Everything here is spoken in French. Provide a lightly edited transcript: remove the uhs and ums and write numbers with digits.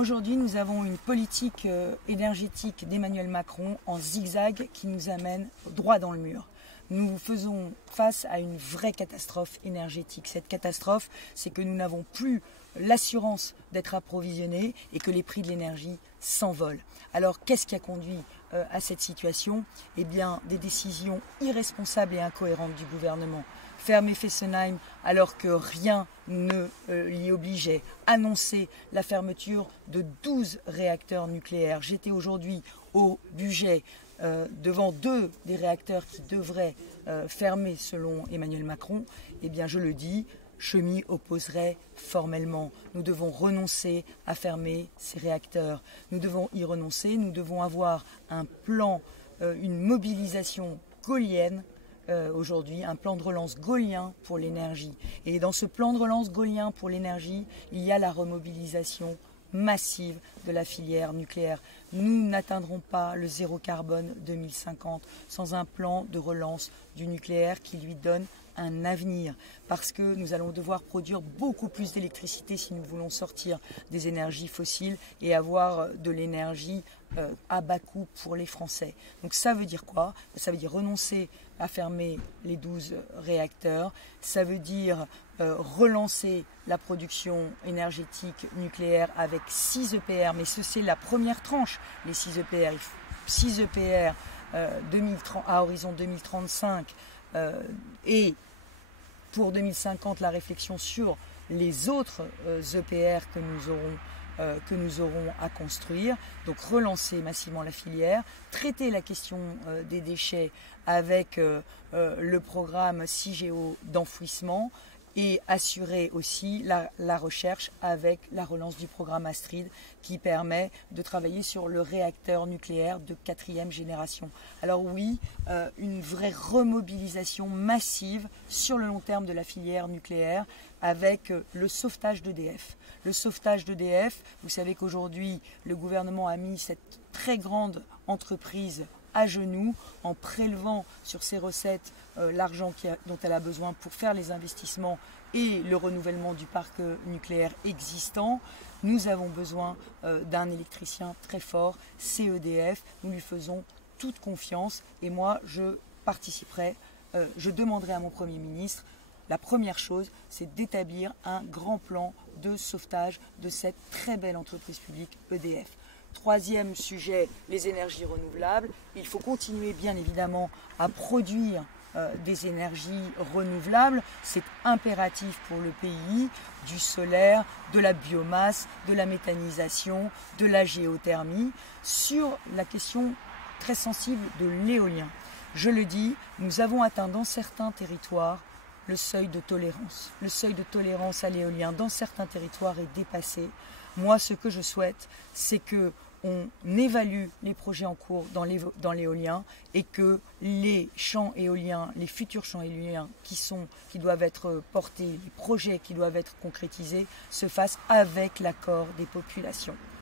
Aujourd'hui, nous avons une politique énergétique d'Emmanuel Macron en zigzag qui nous amène droit dans le mur. Nous faisons face à une vraie catastrophe énergétique. Cette catastrophe, c'est que nous n'avons plus l'assurance d'être approvisionnés et que les prix de l'énergie s'envolent. Alors, qu'est-ce qui a conduit à cette situation? Eh bien, des décisions irresponsables et incohérentes du gouvernement. Fermer Fessenheim alors que rien ne l'y obligeait. Annoncer la fermeture de 12 réacteurs nucléaires. J'étais aujourd'hui au budget devant 2 des réacteurs qui devraient fermer selon Emmanuel Macron. Eh bien, je le dis, je m'y opposerai formellement. Nous devons renoncer à fermer ces réacteurs. Nous devons y renoncer. Nous devons avoir un plan, une mobilisation gaullienne aujourd'hui, un plan de relance gaullien pour l'énergie. Et dans ce plan de relance gaullien pour l'énergie, il y a la remobilisation massive de la filière nucléaire. Nous n'atteindrons pas le zéro carbone 2050 sans un plan de relance du nucléaire qui lui donne un avenir, parce que nous allons devoir produire beaucoup plus d'électricité si nous voulons sortir des énergies fossiles et avoir de l'énergie à bas coût pour les Français. Donc ça veut dire quoi? Ça veut dire renoncer à fermer les 12 réacteurs, ça veut dire relancer la production énergétique nucléaire avec 6 EPR, mais c'est la première tranche, les 6 EPR. 6 EPR à horizon 2035 et pour 2050 la réflexion sur les autres EPR que nous aurons à construire. Donc relancer massivement la filière, traiter la question des déchets avec le programme CIGEO d'enfouissement et assurer aussi la recherche avec la relance du programme Astrid qui permet de travailler sur le réacteur nucléaire de 4e génération. Alors oui, une vraie remobilisation massive sur le long terme de la filière nucléaire avec le sauvetage d'EDF. Le sauvetage d'EDF, vous savez qu'aujourd'hui le gouvernement a mis cette très grande entreprise à genoux en prélevant sur ses recettes l'argent dont elle a besoin pour faire les investissements et le renouvellement du parc nucléaire existant. Nous avons besoin d'un électricien très fort, c'est EDF. Nous lui faisons toute confiance et moi je participerai, je demanderai à mon Premier ministre. La première chose, c'est d'établir un grand plan de sauvetage de cette très belle entreprise publique EDF. Troisième sujet, les énergies renouvelables. Il faut continuer bien évidemment à produire des énergies renouvelables. C'est impératif pour le pays, du solaire, de la biomasse, de la méthanisation, de la géothermie. Sur la question très sensible de l'éolien, je le dis, nous avons atteint dans certains territoires le seuil de tolérance. Le seuil de tolérance à l'éolien dans certains territoires est dépassé. Moi, ce que je souhaite, c'est qu'on évalue les projets en cours dans l'éolien et que les champs éoliens, les futurs champs éoliens qui doivent être portés, les projets qui doivent être concrétisés, se fassent avec l'accord des populations.